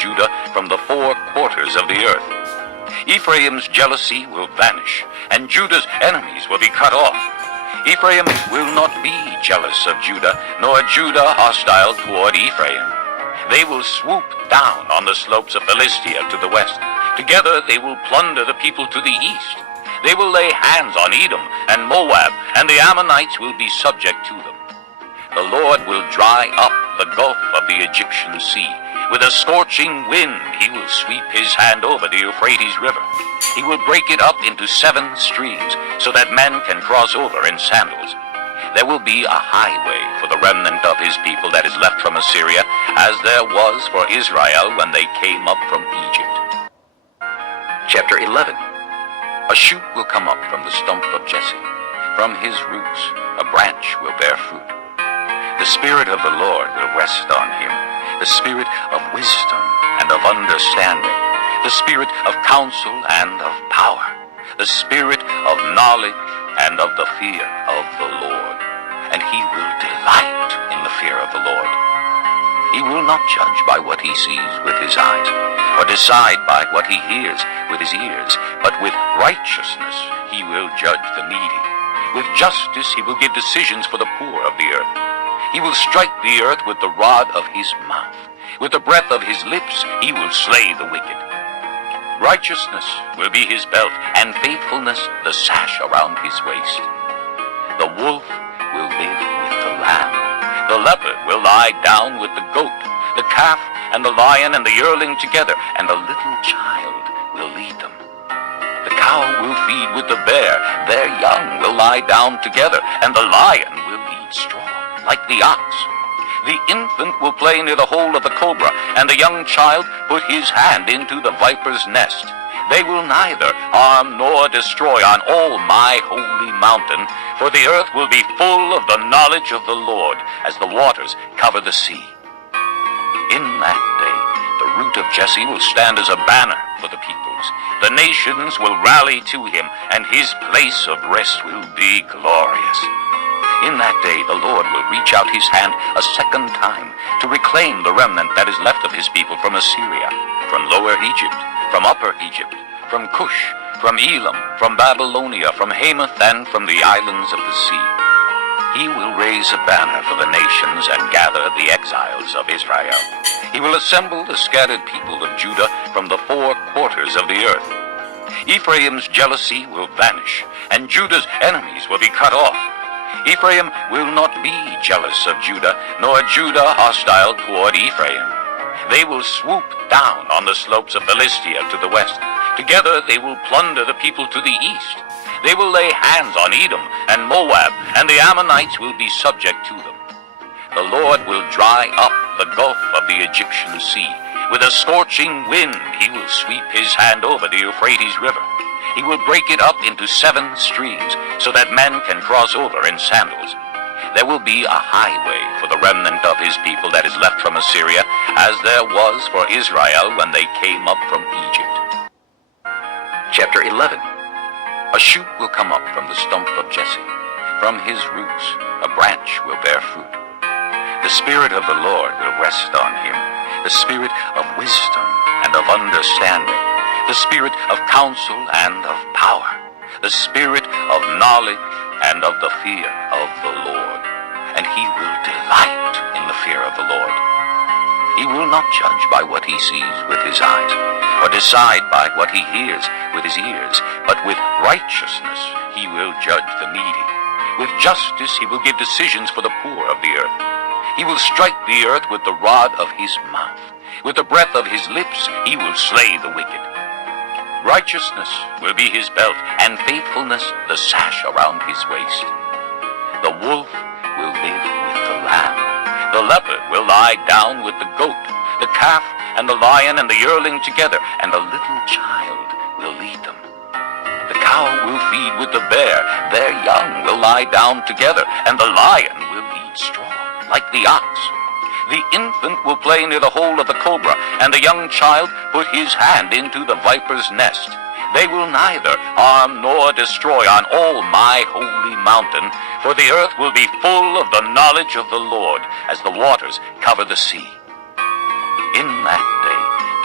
Judah from the four quarters of the earth. Ephraim's jealousy will vanish, and Judah's enemies will be cut off. Ephraim will not be jealous of Judah, nor Judah hostile toward Ephraim. They will swoop down on the slopes of Philistia to the west. Together they will plunder the people to the east. They will lay hands on Edom and Moab, and the Ammonites will be subject to them. The Lord will dry up the gulf of the Egyptian sea. With a scorching wind he will sweep his hand over the Euphrates River. He will break it up into 7 streams, so that men can cross over in sandals. There will be a highway for the remnant of his people that is left from Assyria, as there was for Israel when they came up from Egypt. Chapter 11. A shoot will come up from the stump of Jesse. From his roots a branch will bear fruit. The Spirit of the Lord will rest on him, the Spirit of wisdom and of understanding, the Spirit of counsel and of power, the Spirit of knowledge and of the fear of the Lord. And he will delight in the fear of the Lord. He will not judge by what he sees with his eyes, or decide by what he hears with his ears, but with righteousness he will judge the needy. With justice he will give decisions for the poor of the earth. He will strike the earth with the rod of his mouth. With the breath of his lips he will slay the wicked. Righteousness will be his belt, and faithfulness the sash around his waist. The wolf will live with the lamb. The leopard will lie down with the goat. The calf and the lion and the yearling together, and a little child will lead them. The cow will feed with the bear. Their young will lie down together, and the lion will eat straw like the ox. The infant will play near the hole of the cobra, and the young child put his hand into the viper's nest. They will neither harm nor destroy on all my holy mountain, for the earth will be full of the knowledge of the Lord, as the waters cover the sea. In that day, the root of Jesse will stand as a banner for the peoples. The nations will rally to him, and his place of rest will be glorious. In that day, the Lord will reach out his hand a second time to reclaim the remnant that is left of his people from Assyria, from Lower Egypt, from Upper Egypt, from Cush, from Elam, from Babylonia, from Hamath, and from the islands of the sea. He will raise a banner for the nations and gather the exiles of Israel. He will assemble the scattered people of Judah from the four quarters of the earth. Ephraim's jealousy will vanish, and Judah's enemies will be cut off. Ephraim will not be jealous of Judah, nor Judah hostile toward Ephraim. They will swoop down on the slopes of Philistia to the west. Together they will plunder the people to the east. They will lay hands on Edom and Moab, and the Ammonites will be subject to them. The Lord will dry up the gulf of the Egyptian sea. With a scorching wind he will sweep his hand over the Euphrates River. He will break it up into 7 streams, so that men can cross over in sandals. There will be a highway for the remnant of his people that is left from Assyria, as there was for Israel when they came up from Egypt. Chapter 11. A shoot will come up from the stump of Jesse. From his roots a branch will bear fruit. The Spirit of the Lord will rest on him, the Spirit of wisdom and of understanding, the Spirit of counsel and of power, the Spirit of knowledge and of the fear of the Lord. And he will delight in the fear of the Lord. He will not judge by what he sees with his eyes, or decide by what he hears with his ears, but with righteousness he will judge the needy. With justice he will give decisions for the poor of the earth. He will strike the earth with the rod of his mouth. With the breath of his lips he will slay the wicked. Righteousness will be his belt, and faithfulness the sash around his waist. The wolf will live with the lamb. The leopard will lie down with the goat. The calf and the lion and the yearling together, and a little child will lead them. The cow will feed with the bear. Their young will lie down together, and the lion will eat straw like the ox. The infant will play near the hole of the cobra, and the young child put his hand into the viper's nest. They will neither harm nor destroy on all my holy mountain, for the earth will be full of the knowledge of the Lord, as the waters cover the sea. In that day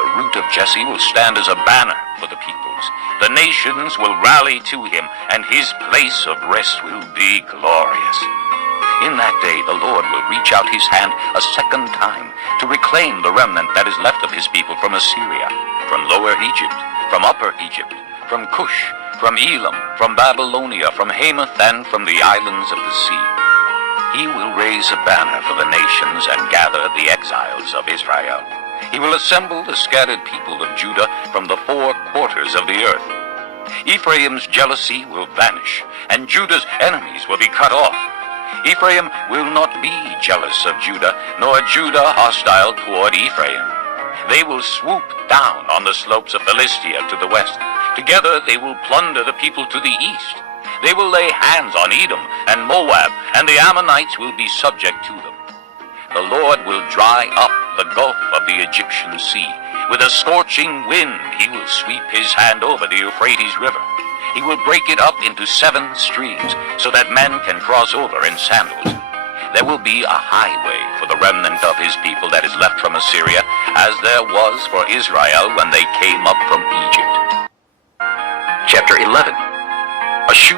Jesse will stand as a banner for the peoples. The nations will rally to him, and his place of rest will be glorious. In that day the Lord will reach out his hand a second time to reclaim the remnant that is left of his people from Assyria, from Lower Egypt, from Upper Egypt, from Cush, from Elam, from Babylonia, from Hamath, and from the islands of the sea. He will raise a banner for the nations and gather the exiles of Israel. He will assemble the scattered people of Judah from the four quarters of the earth. Ephraim's jealousy will vanish, and Judah's enemies will be cut off. Ephraim will not be jealous of Judah, nor Judah hostile toward Ephraim. They will swoop down on the slopes of Philistia to the west. Together they will plunder the people to the east. They will lay hands on Edom and Moab, and the Ammonites will be subject to them. The Lord will dry up the gulf of the Egyptian sea. With a scorching wind he will sweep his hand over the Euphrates River. He will break it up into 7 streams, so that men can cross over in sandals. There will be a highway for the remnant of his people that is left from Assyria, as there was for Israel when they came up from Egypt. Chapter 11. A shoe